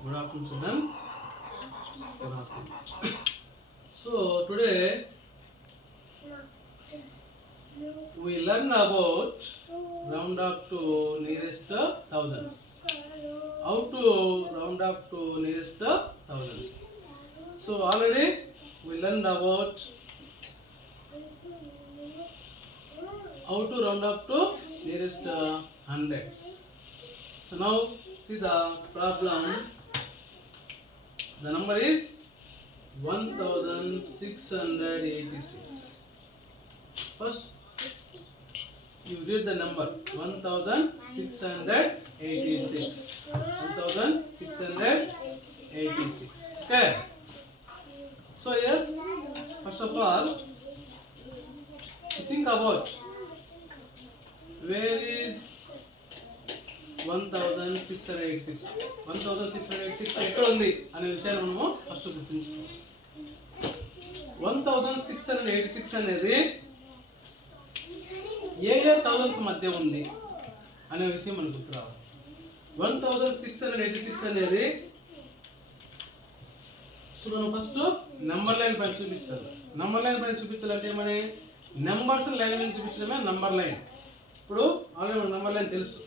Good afternoon, children. Good afternoon. So today we learn about round up to nearest thousands. How to round up to nearest thousands. So already we learned about how to round up to nearest hundreds. So now see the problem. The number is 1686. First, you read the number 1686. 1686. Okay. So here, first of all, think about where is 1686. 1686 ఎక్కడ ఉంది అనే విషయాన్ని మనము first గుర్తుంచుకోవాలి. 1686 అనేది ఏ thousands మధ్య ఉంది అనే విషయం మనకు గుర్తు రావాలి. 1686 అనేది సో మనం ఫస్ట్ నెంబర్ లైన్ పైన చూపించాలి. నెంబర్ లైన్ పైన చూపించాలంటే ఏమని నెంబర్స్ లైన్ మీద చూపించడమే నెంబర్ లైన్. ఇప్పుడు ఆల్రెడీ మన నెంబర్ లైన్ తెలుసు.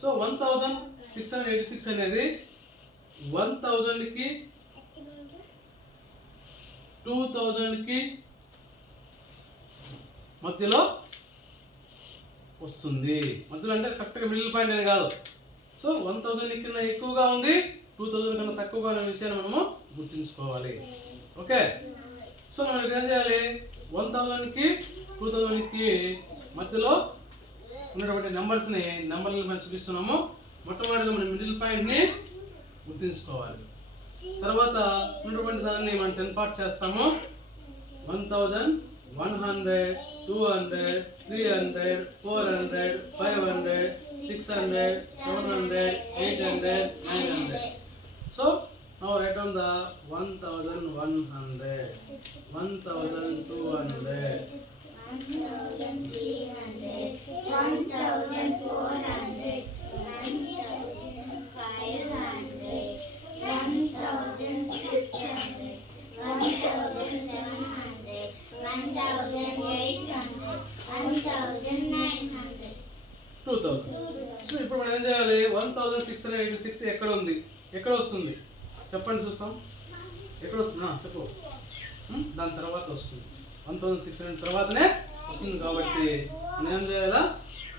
సో 1686 అనేది 1000కి 2000కి మధ్యలో వస్తుంది. మధ్యలో అంటే కరెక్ట్గా మిడిల్ పాయింట్ అని కాదు. సో 1000 కన్నా ఎక్కువగా ఉంది, 2000 కన్నా తక్కువగా ఉన్న విషయాన్ని మనము గుర్తుంచుకోవాలి. ఓకే. సో మనం ఏం చేయాలి? 1000కి 2000కి మధ్యలో ఉన్నటువంటి నెంబర్స్ని నెంబర్లు మనం చూపిస్తున్నాము. మొట్టమొదటిగా మనం మిడిల్ పాయింట్ని గుర్తుంచుకోవాలి. తర్వాత ఉన్నటువంటి దాన్ని మనం 10 పార్ట్స్ చేస్తాము. 1000, 100, 200, 300, 400, 500, 600, 700, 800, 900. So now write down the 1100, 1200, 1300, 1400, 1500, 1600, 1700, 1800, 1900, 2000. So ఇప్పుడు మనం ఏం చేయాలి? 1686 ఎక్కడ ఉంది, ఎక్కడ వస్తుంది చెప్పండి చూస్తాం. ఎక్కడ వస్తుంది చెప్పు. దాని తర్వాత వస్తుంది. 1600 తర్వాతనే వస్తుంది కాబట్టి మనం ఏం చేయాలా?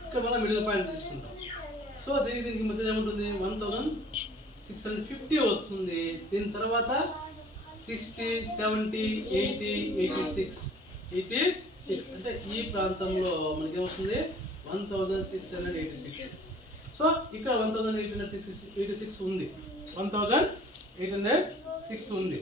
ఇక్కడ మనం మిడిల్ పాయింట్ తీసుకుంటాం. సో దీనికి మధ్య ఏముంటుంది? 1650 వస్తుంది. దీని తర్వాత 60, 70, 80, 86 అంటే ఈ ప్రాంతంలో మనకి ఏమొస్తుంది? 1686. సో ఇక్కడ 1886 ఉంది. 1806 ఉంది.